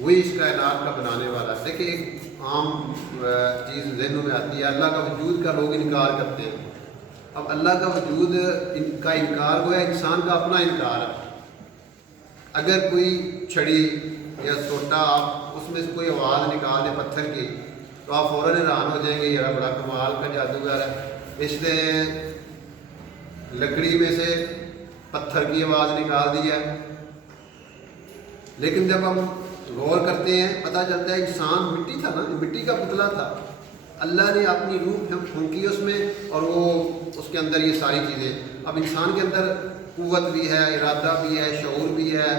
وہی اس کائنات کا بنانے والا ہے۔ دیکھیں ایک عام چیز ذہنوں میں آتی ہے، اللہ کا وجود کا لوگ انکار کرتے ہیں۔ اب اللہ کا وجود کا انکار گویا انسان کا اپنا انکار ہے۔ اگر کوئی چھڑی یا سوٹا آپ اس میں سے کوئی آواز نکال دے پتھر کی تو آپ فوراً حیران ہو جائیں گے، یہ بڑا کمال کا جادوگر ہے، اس نے لکڑی میں سے پتھر کی آواز نکال دی ہے۔ لیکن جب ہم غور کرتے ہیں پتہ چلتا ہے انسان مٹی تھا نا، مٹی کا پتلا تھا، اللہ نے اپنی روح پھونکی اس میں اور وہ اس کے اندر یہ ساری چیزیں۔ اب انسان کے اندر قوت بھی ہے، ارادہ بھی ہے، شعور بھی ہے،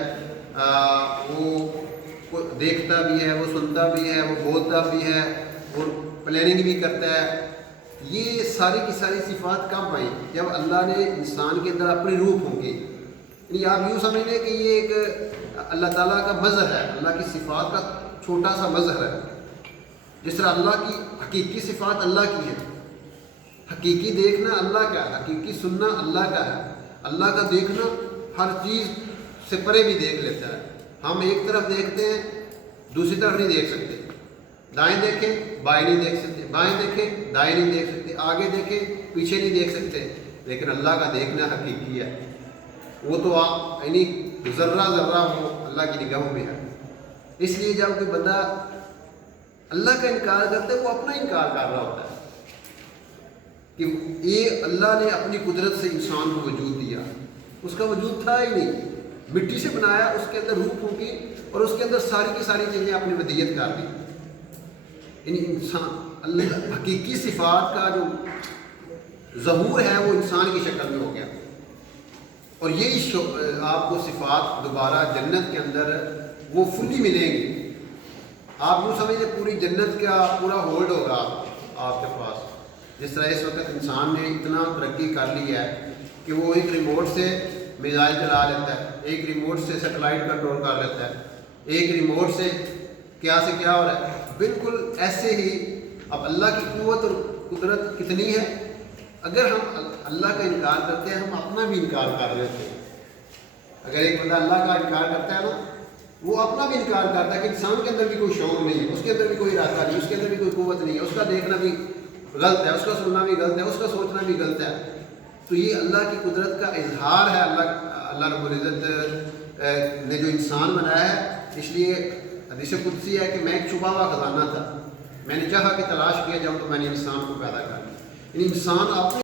وہ دیکھتا بھی ہے، وہ سنتا بھی ہے، وہ بولتا بھی ہے، وہ پلاننگ بھی کرتا ہے۔ یہ ساری کی ساری صفات کب آئیں؟ جب اللہ نے انسان کے اندر اپنی روح پھونکی۔ یعنی آپ یوں سمجھ لیں کہ یہ ایک اللہ تعالیٰ کا مظہر ہے، اللہ کی صفات کا چھوٹا سا مظہر ہے۔ جس طرح اللہ کی حقیقی صفات اللہ کی ہے، حقیقی دیکھنا اللہ کا ہے، حقیقی سننا اللہ کا ہے۔ اللہ کا دیکھنا ہر چیز سے پرے بھی دیکھ لیتا ہے۔ ہم ایک طرف دیکھتے ہیں دوسری طرف نہیں دیکھ سکتے، دائیں دیکھیں بائیں نہیں دیکھ سکتے، بائیں دیکھیں دائیں نہیں دیکھ سکتے، آگے دیکھیں پیچھے نہیں دیکھ سکتے۔ لیکن اللہ کا دیکھنا حقیقی ہے، وہ تو آپ یعنی ذرہ ذرہ وہ اللہ کی نگاہوں میں ہے۔ اس لیے جب کوئی بندہ اللہ کا انکار کرتا ہے وہ اپنا انکار کر رہا ہوتا ہے کہ یہ اللہ نے اپنی قدرت سے انسان کو وجود دیا، اس کا وجود تھا ہی نہیں، مٹی سے بنایا، اس کے اندر روح پھونکی اور اس کے اندر ساری کی ساری چیزیں اپنی ودیت کر دی۔ یعنی انسان اللہ حقیقی صفات کا جو ظہور ہے وہ انسان کی شکل میں ہو گیا، اور یہی آپ کو صفات دوبارہ جنت کے اندر وہ فلی ملیں گی۔ آپ یوں سمجھیں پوری جنت کا پورا ہولڈ ہوگا آپ کے پاس۔ جس طرح اس وقت انسان نے اتنا ترقی کر لی ہے کہ وہ ایک ریموٹ سے میزائل چلا لیتا ہے، ایک ریموٹ سے سیٹلائٹ کنٹرول کر لیتا ہے، ایک ریموٹ سے کیا ہو رہا ہے۔ بالکل ایسے ہی اب اللہ کی قوت اور قدرت کتنی ہے، اگر ہم اللہ کا انکار کرتے ہیں ہم اپنا بھی انکار کر لیتے ہیں۔ اگر ایک بندہ اللہ کا انکار کرتا ہے نا، وہ اپنا بھی انکار کرتا ہے کہ انسان کے اندر بھی کوئی شعور نہیں ہے، اس کے اندر بھی کوئی ارادہ نہیں، اس کے اندر بھی کوئی قوت نہیں ہے، اس کا دیکھنا بھی غلط ہے، اس کا سننا بھی غلط ہے، اس کا سوچنا بھی غلط ہے۔ تو یہ اللہ کی قدرت کا اظہار ہے۔ اللہ رب العزت نے جو انسان بنایا ہے، اس لیے حدیث قدسی ہے کہ میں ایک چھپا ہوا خزانہ تھا، میں نے چاہا کہ تلاش کیا جاؤں تو میں نے انسان کو پیدا کر دیا۔ یعنی انسان آپ